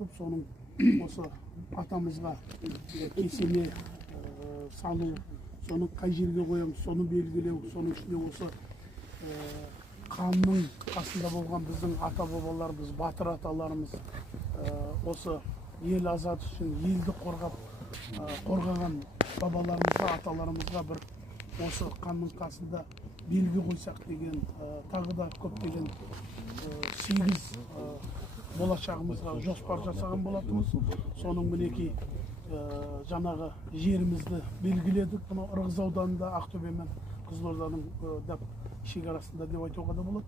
тартып, соның осы атамызға кесене салу, соны қай жерге қоямыз, соны белгілеу, соның ішінде осы қанның қасында болған біздің ата-бабаларымыз, батыр аталарымыз осы ел азат үшін елді қорғаған бабаларымызға, аталарымызға бір осы қанның қасында белгі қойсақ деген, тағы да көптеген 8 болашағымызға жоспар жасаған болатынбыз. Соның мінекей жаңағы жерімізді белгіледік. Бұны Ырғыз ауданында, Ақтөбе мен Қызылорданың дәп шекарасында деп айтуға да болады.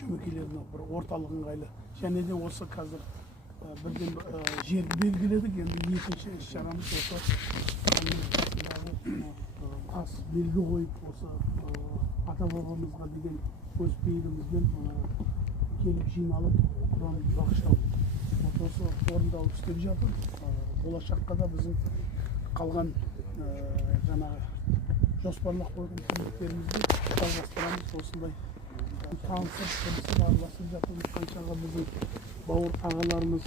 Шөмекейлердің бір орталық ыңғайлы. Және де осы қазір бірден жерді белгіледік. Енді екінші іс-шарамыз осы тас белгі қойып, осы ата-бабамызға деген өз пейілімізбен келіп жиналып құран бағыштау. Осы орындалып істеп жатыр. Болашаққа да біздің қалған жаңағы жоспарлап қойған қызметтерімізді жалғастырамыз. Осындай танысып, араласып жатырмыз. Қаншаға біздің бауыр ағаларымыз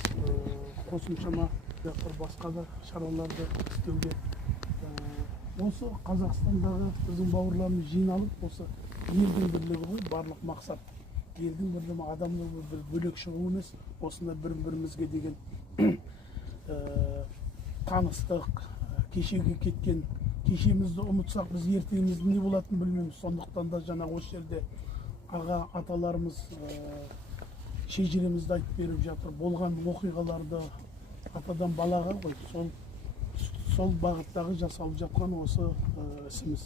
қосымшама басқа да шараларды істеуге. Осы Қазақстандағы біздің бауырларымыз жиналып, осы елдің бірлігі ғой, барлық мақсат. Елдің бірлігі, адамның бір бөлек шығу емес, осында бір-бірімізге деген таныстық, кешеге кеткен, кешемізді ұмытсақ, біз ертеңіміздің не болатынын білмейміз. Сондықтан да жаңағы осы жерде аға аталарымыз шежіремізді айтып беріп жатыр. Болған оқиғаларды атадан балаға ғой, сол бағыттағы жасалып жатқан осы ісіміз.